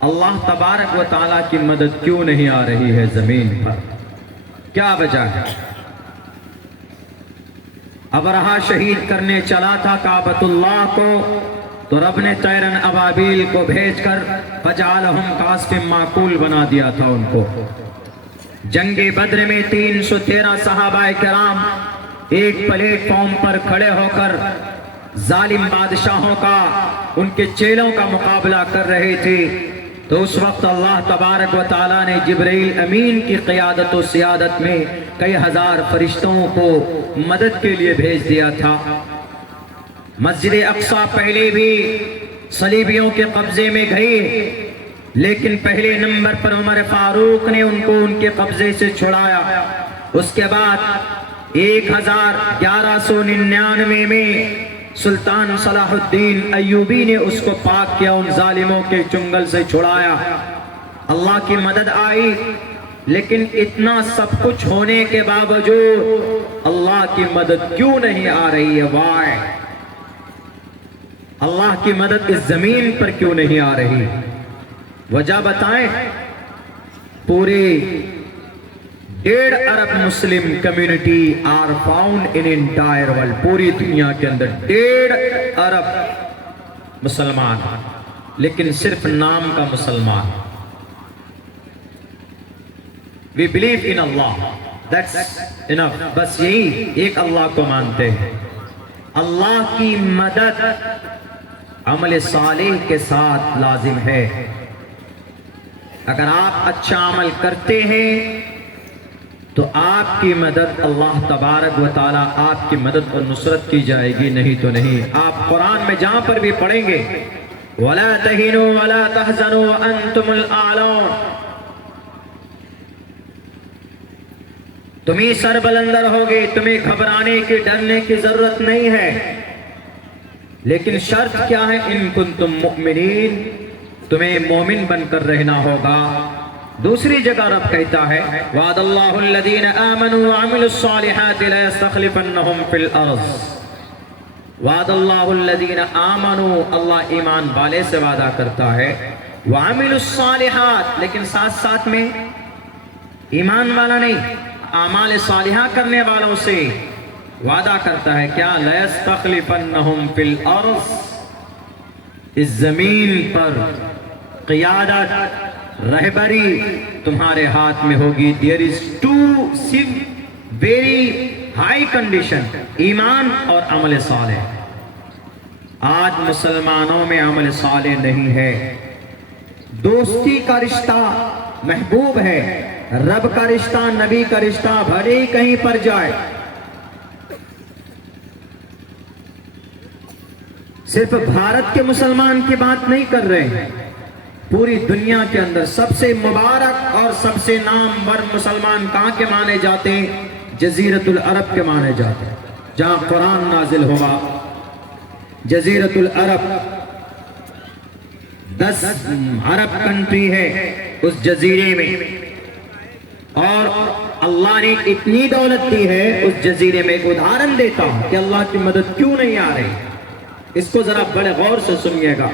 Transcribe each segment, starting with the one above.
اللہ تبارک و تعالیٰ کی مدد کیوں نہیں آ رہی ہے زمین پر؟ کیا وجہ ہے؟ ابرہہ شہید کرنے چلا تھا کعبۃ اللہ کو، تو رب نے طیرن ابابیل کو بھیج کر فجعلہم کعصف معقول بنا دیا تھا ان کو۔ جنگ بدر میں 313 صحابہ کرام ایک پلیٹ فارم پر کھڑے ہو کر ظالم بادشاہوں کا، ان کے چیلوں کا مقابلہ کر رہے تھے، تو اس وقت اللہ تبارک و تعالیٰ نے جبرائیل امین کی قیادت و سیادت میں کئی ہزار فرشتوں کو مدد کے لیے بھیج دیا تھا۔ مسجد اقصی پہلے بھی صلیبیوں کے قبضے میں گئی، لیکن پہلے نمبر پر عمر فاروق نے ان کو ان کے قبضے سے چھڑایا۔ اس کے بعد 1199 میں سلطان صلاح الدین ایوبی نے اس کو پاک کیا، ان ظالموں کے چنگل سے چھڑایا۔ اللہ کی مدد آئی، لیکن اتنا سب کچھ ہونے کے باوجود اللہ کی مدد کیوں نہیں آ رہی ہے؟ وائے اللہ کی مدد اس زمین پر کیوں نہیں آ رہی؟ وجہ بتائیں۔ پورے 1.5 ارب مسلم community are found in entire world, پوری دنیا کے اندر 1.5 ارب مسلمان، لیکن صرف نام کا مسلمان۔ We believe in Allah, that's enough، بس یہی ایک اللہ کو مانتے ہیں۔ اللہ کی مدد عمل صالح کے ساتھ لازم ہے۔ اگر آپ اچھا عمل کرتے ہیں تو آپ کی مدد اللہ تبارک و تعالیٰ آپ کی مدد اور نصرت کی جائے گی، نہیں تو نہیں۔ آپ قرآن میں جہاں پر بھی پڑھیں گے وَلَا تَهِنُوا وَلَا تَحْزَنُوا وَأَنْتُمُ الْأَعْلَوْنَ، تمہیں سر بلندر ہوگے، تمہیں گھبرانے کی ڈرنے کی ضرورت نہیں ہے، لیکن شرط کیا ہے؟ ان کنتم مؤمنین، تمہیں مومن بن کر رہنا ہوگا۔ دوسری جگہ رب کہتا ہے وعد اللہ الذین آمنوا وعملوا الصالحات لیستخلفنہم فی الارض۔ وعد اللہ الذین آمنوا، اللہ ایمان والے سے وعدہ کرتا ہے، وعملوا الصالحات، لیکن ساتھ ساتھ میں ایمان والا نہیں، اعمال صالحہ کرنے والوں سے وعدہ کرتا ہے کیا؟ لیستخلفنہم فی الارض، اس زمین پر قیادت، رہبری تمہارے ہاتھ میں ہوگی۔ There is two very high condition، ایمان اور عمل صالح۔ آج مسلمانوں میں عمل صالح نہیں ہے۔ دوستی کا رشتہ محبوب ہے، رب کا رشتہ، نبی کا رشتہ بھلے ہی کہیں پر جائے۔ صرف بھارت کے مسلمان کی بات نہیں کر رہے ہیں، پوری دنیا کے اندر سب سے مبارک اور سب سے نامور مسلمان کہاں کے مانے جاتے ہیں؟ جزیرت العرب کے مانے جاتے ہیں، جہاں قرآن نازل ہوا۔ جزیرت العرب 10 عرب کنٹری ہے اس جزیرے میں، اور اللہ نے اتنی دولت دی ہے اس جزیرے میں۔ ایک ادھارن دیتا ہوں کہ اللہ کی مدد کیوں نہیں آ رہی، اس کو ذرا بڑے غور سے سنیے گا۔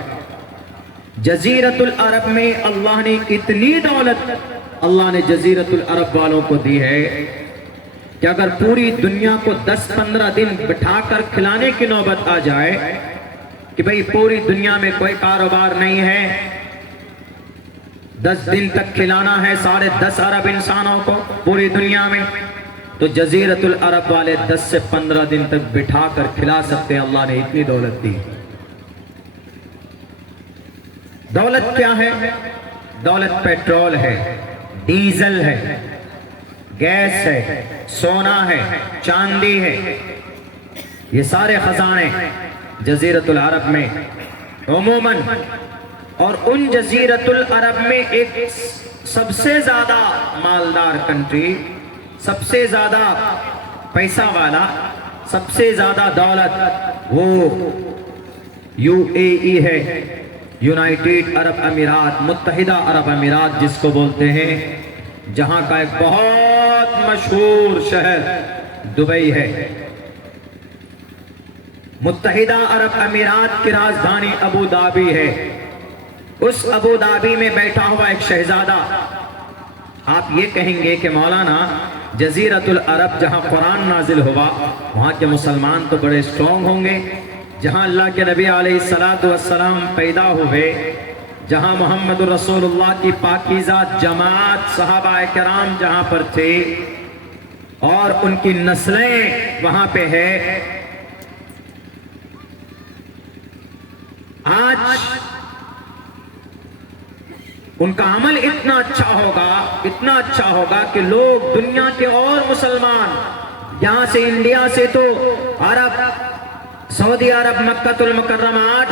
جزیرت العرب میں اللہ نے اتنی دولت اللہ نے جزیرت العرب والوں کو دی ہے کہ اگر پوری دنیا کو 10-15 دن بٹھا کر کھلانے کی نوبت آ جائے کہ بھئی پوری دنیا میں کوئی کاروبار نہیں ہے، 10 دن تک کھلانا ہے 10.5 ارب انسانوں کو پوری دنیا میں، تو جزیرت العرب والے 10 سے 15 دن تک بٹھا کر کھلا سکتے ہیں۔ اللہ نے اتنی دولت دی۔ دولت کیا ہے؟ دولت پیٹرول ہے، ڈیزل ہے، گیس ہے، سونا ہے، چاندی ہے، یہ سارے خزانے جزیرت العرب میں عموماً۔ اور ان جزیرت العرب میں ایک سب سے زیادہ مالدار کنٹری، سب سے زیادہ پیسہ والا، سب سے زیادہ دولت، وہ UAE ہے، یونائٹڈ عرب امارات، متحدہ عرب امارات جس کو بولتے ہیں، جہاں کا ایک بہت مشہور شہر دبئی ہے۔ متحدہ عرب امارات کی راجدھانی ابو دھابی ہے۔ اس ابو دھابی میں بیٹھا ہوا ایک شہزادہ، آپ یہ کہیں گے کہ مولانا جزیرۃ العرب جہاں قرآن نازل ہوا وہاں کے مسلمان تو بڑے اسٹرانگ ہوں گے، جہاں اللہ کے نبی علیہ السلام پیدا ہوئے، جہاں محمد رسول اللہ کی پاکیزہ جماعت صحابہ کرام جہاں پر تھے اور ان کی نسلیں وہاں پہ ہے، آج ان کا عمل اتنا اچھا ہوگا کہ لوگ دنیا کے اور مسلمان یہاں سے انڈیا سے تو عرب، سعودی عرب، مکہ المکرمہ